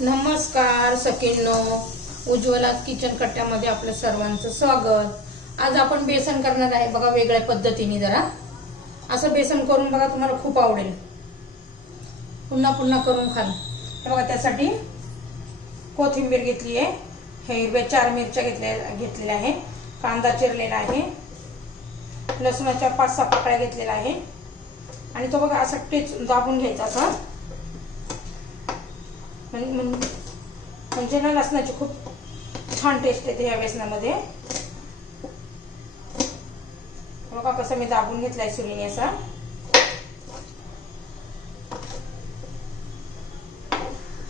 नमस्कार सखींनो. उज्ज्वला किचन कट्ट्यामध्ये आपलं सर्वांचं स्वागत. आज आपण बेसन करणार आहे. बघा वेगळ्या पद्धतीने जरा. असं बेसन करून बघा तुम्हाला खूप आवडेल. पुन्हा पुन्हा करून खाल. तर बघा त्यासाठी कोथिंबीर घेतली आहे. हे हिरव्या चार मिरच्या घेतल्या घेतलेल्या आहे. कांदा चिरलेला आहे. लसणाच्या पाच सहा पाकळ्या घेतलेल्या आहे. आणि तो बघा असा टेच दाबून घ्यायचा असा. म्हणजे ना लसणाची खूप छान टेस्ट येते ह्या बेसनामध्ये बघा कसं मी दाबून घेतलाय सुरीने असा.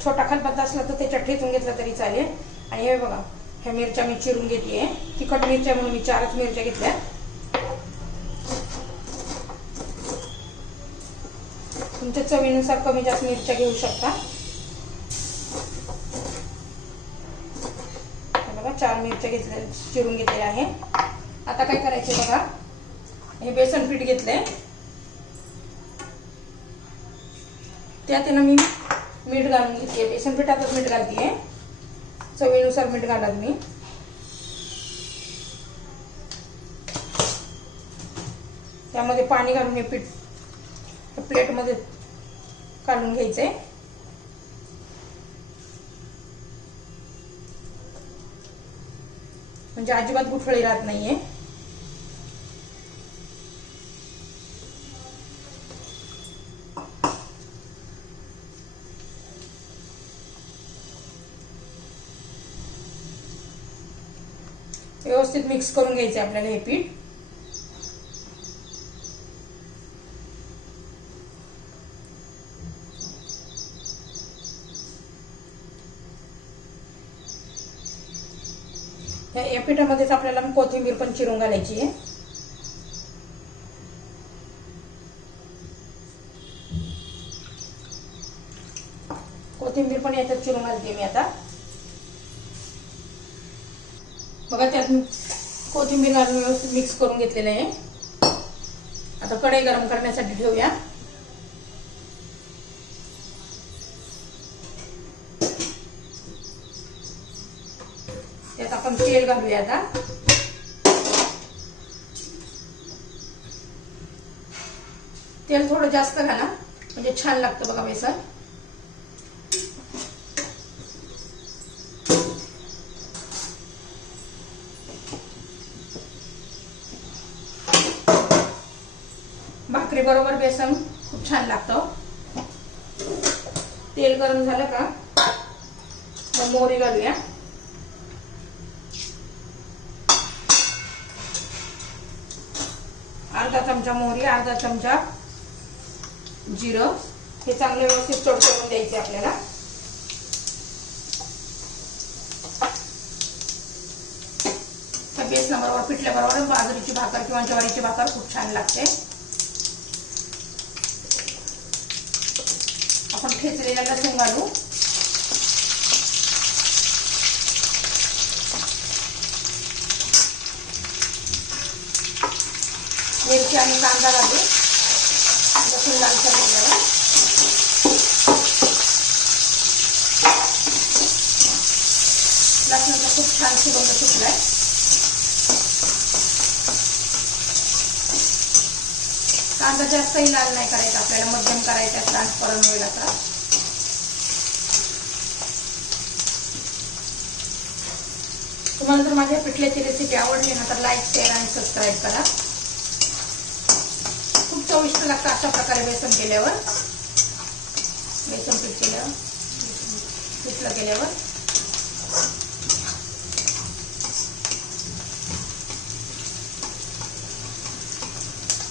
छोटा खलबत्ता असला तर त्याच्यात ठेचून घेतला तरी चालेल. आणि हे बघा ह्या मिरच्या मी चिरून घेते तिखट मिरच्या म्हणून मी चारच मिरच्या घेतल्या. तुमच्या चवीनुसार कमी जास्त मिरच्या घेऊ शकता. बघा चार मिरच्या घेतल्या चिरून घेतलेल्या आहे. आता काय करायचे बघा? हे बेसन पीठ घेतलंय. त्यात आहे ना मी मीठ घालून घेते बेसन पिठातच मीठ घालते चवीनुसार मीठ घालत मी. त्यामध्ये पाणी घालून हे पीठ प्लेटमध्ये काढून घ्यायचंय. म्हणजे अजिबात गुठळी राहत नाहीये. व्यवस्थित मिक्स करून घ्यायचे आपल्याला हे पीठ. या पिठामध्येच आपल्याला कोथिंबीर पण चिरून घालायची आहे. कोथिंबीर पण याच्यात चिरून घालते मी आता. बघा त्यात कोथिंबीर घालून व्यवस्थित मिक्स करून घेतलेलं आहे. आता कढई गरम करण्यासाठी ठेवूया. त्यात आपण तेल घालूया आता. तेल थोडं जास्त घाला म्हणजे छान लागतं बघा बेसन. भाकरी बरोबर बेसन खूप छान लागतं. तेल गरम झालं का? मग मोहरी घालूया. अर्धा चमचा मोहरी अर्धा चमचा जिरं. हे चांगले व्यवस्थित चड करून द्यायचे आपल्याला. त्या बेसनाबरोबर पिठल्याबरोबर बाजरीची भाकर किंवा ज्वारीची भाकर खूप छान लागते. आपण खेचलेल्या लसूण घालू. मिरची आणि कांदा घालू लसूण लालसा झाल्यावर लसणाचा खूप छान सुगंध सुटलाय कांदा जास्तही लाल नाही करायचा आपल्याला मध्यम करायचा ट्रान्सफरन होईल आता. तुम्हाला जर माझ्या पिठल्याची रेसिपी आवडली ना तर लाईक शेअर आणि सबस्क्राईब करा. चविष्ट लागतं अशा प्रकारे बेसन केल्यावर. बेसन पीठ केल्यावर. पिठलं केल्यावर.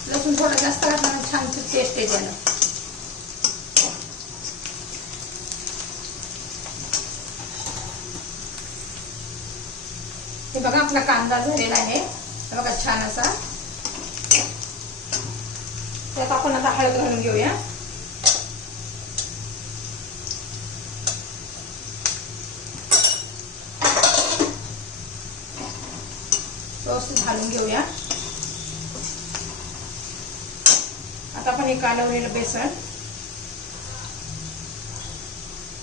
लसूण थोडं जास्त घातलं छान टेस्ट येते त्याला हे बघा आपला कांदा झालेला आहे. बघा छान असा. त्यात आपण आता हळद घालून घेऊया व्यवस्थित घालून घेऊया आता आपण हे कालवलेलं बेसन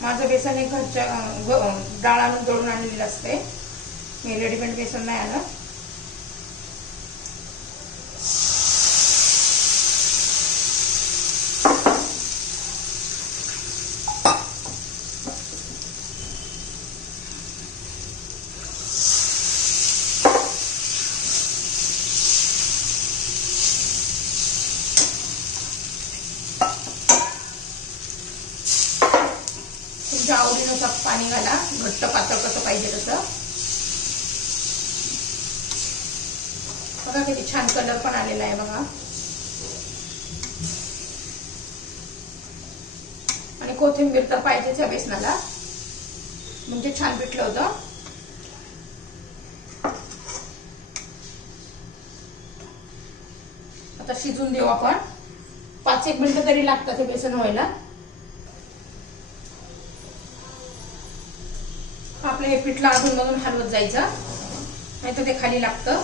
माझं बेसन हे घरच्या डाळानं दळून आणलेलं असते मी रेडीमेड बेसन नाही आलं थोडंसं पाणी घाला. घट्ट पातळ कसं पाहिजे तसं. बघा किती छान कलर पण आलेला आहे बघा. आणि कोथिंबीर तर पाहिजेच या बेसनाला. म्हणजे छान पिठलं होतं. आता शिजून देऊ आपण. पाच एक मिनिटं तरी लागतात हे बेसन व्हायला. आपलं हे पीठला अधून मधून हलवत जायचं. नाही तर ते खाली लागतं.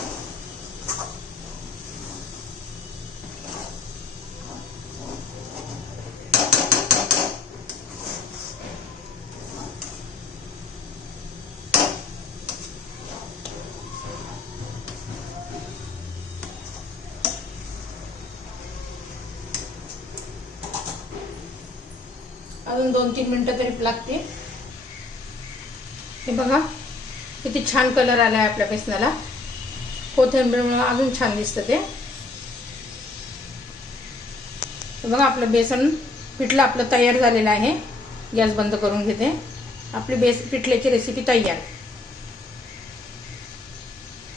अजून दोन तीन मिनिटं तरी लागते हे बघा किती छान कलर आला आहे आपल्या बेसनाला. कोथिंबीरमुळं अजून छान दिसतं ते. बघा आपलं बेसन पिठलं आपलं तयार झालेलं आहे. गॅस बंद करून घेते. आपली बेस पिठल्याची रेसिपी तयार.